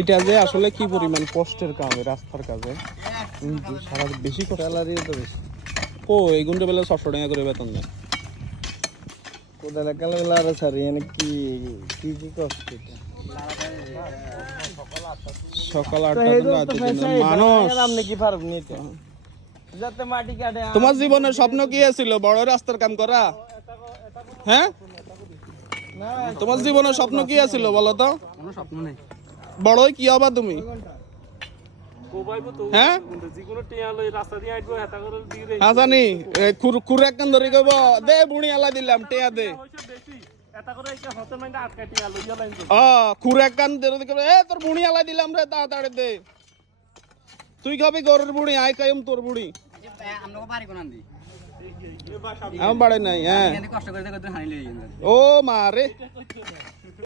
এটা যে আসলে কি পরিমাণ কষ্টের কাজ রাস্তার কাজে সারা বেশি স্যালারি তো বেশি ও এই ঘন্টা বেলা 600 টাকা করে বেতন দেয় কোদালে কালে আর স্যার এনে কি কি কি কষ্ট সকাল 8টা থেকে রাত 3টা মানুষ আপনি কি পারবেন নিতে যাতে মাটি কাটে তোমার জীবনের স্বপ্ন কি ছিল বড় রাস্তার কাম করা হ্যাঁ তোমার জীবনের স্বপ্ন কি ছিল বলো তো কোনো স্বপ্ন নেই বড়ই কি হবা তুমি হ্যাঁ হাসানি খুর একখান ধরে কইব দে বুড়ি আলা দিলাম টেয়া দে খুর একখান ধরে কইব এ তোর বুড়ি আলা দিলাম রে তাড়াতাড়ি দে তুই খাবি গরুর বুড়ি আই কাইম তোর বুড়ি আমনগো বাড়ি কোনান দি আমার বাড়ি নাই হ্যাঁ কষ্ট করে হানি লই ও মা রে